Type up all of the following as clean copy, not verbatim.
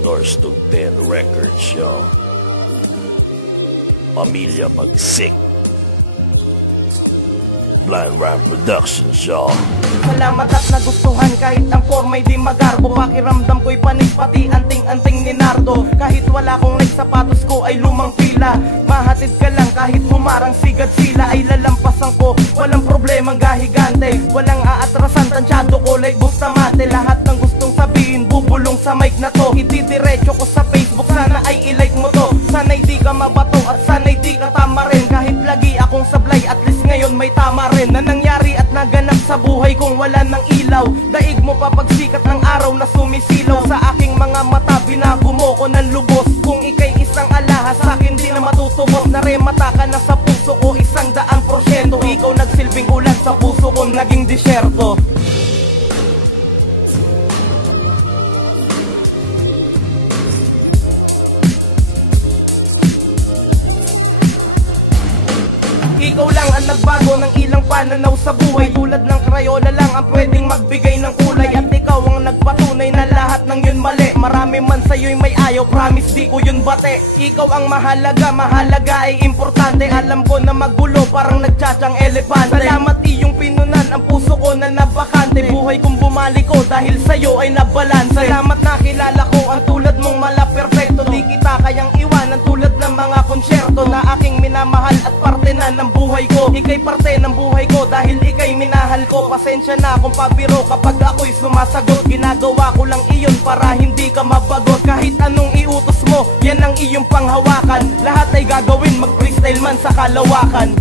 Norstog 10 Records, yo. Pamilya Magsik, Blind Rhyme Productions, yo. Salamat at nagustuhan kahit ang forma'y di magarbo. Pakiramdam ko'y panis pati anting-anting ni Nardo. Kahit wala kong like, sapatos ko ay lumang pila. Mahatid ka lang kahit humarang sigad sila ay lalampasan ko, walang problemang gahigante. Walang aatrasan, tansyado ko like Bustamante. Lahat ng gustong sabihin bubulong sa mic na to. Itidiretso ko sa Facebook, sana ay ilike mo to. Sana'y di ka mabato at sana'y di ka tama rin. Kahit lagi akong sablay, at least ngayon may tama rin na nangyari at naganap sa buhay kong wala ng ilaw. Daig mo pa pagsikat ng araw na sumisilaw sa aking mga mata. Binago mo ko ng lubos. Kung ika'y isang alahas, sa'kin di na matutubos. Naremata ka na sa puso ko 100%. Ikaw nagsilbing ulan sa puso ko, naging disyerto. Ikaw lang ang nagbago ng ilang pananaw sa buhay. Tulad ng Crayola lang ang pwedeng magbigay ng kulay. At ikaw ang nagpatunay na lahat ng yun mali. Marami man sa'yo'y may ayaw, promise di ko yun bate. Ikaw ang mahalaga, mahalaga ay importante. Alam ko na magulo, parang nagtsatsang elepante. Salamat iyong pinunan ang puso ko na nabakante. Buhay kong bumalik ko dahil sa'yo ay nabalanse. Salamat na kilala ko ang tulad mong mala-perfecto. Di kita kayang iwanan tulad ng mga konsyerto na aking minamahal at parte na ng buhay ko. Ika'y parte ng buhay ko dahil ika'y minahal ko. Pasensya na kung pabiro kapag ako'y sumasagot. Ginagawa ko lang iyon para hindi ka mabagot. Kahit anong iutos mo, yan ang iyong panghawakan. Lahat ay gagawin, mag-freestyle man sa kalawakan.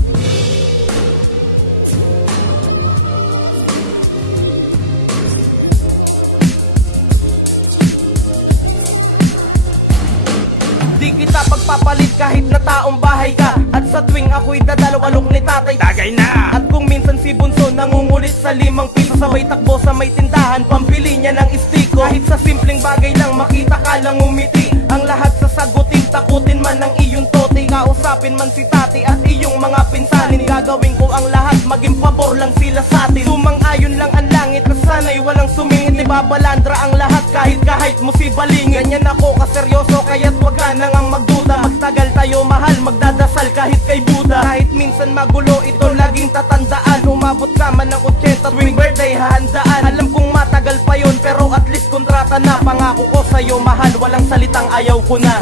Di kita pagpapalit kahit na taong bahay ka. At sa tuwing ako'y dadalawalok ni tatay, tagay na! At kung minsan si Bunso nangungulit sa 5 piso, sabay takbo sa may tindahan, pambili niya ng istiko. Kahit sa simpleng bagay lang, makita ka lang umiti. Ang lahat sasagutin, takutin man ang iyong tote. Kausapin man si tati at iyong mga pinsanin. Gagawin ko ang lahat, maging pabor lang sila sa atin. Sumang-ayon lang ang langit na sana'y walang sumingit. Ibabalandra ang lahat kahit mo si Baling. Ganyan ako kaseryoso, kaya't wag ka nang ang magduda. Magtagal tayo mahal, magdadasal kahit kay Buddha. Kahit minsan magulo, ito laging tatandaan. Umabot ka man ng 80 tuwing birthday hahandaan. Alam kong matagal pa yon, pero at least kontrata na. Pangako ko sa'yo mahal, walang salitang ayaw ko na.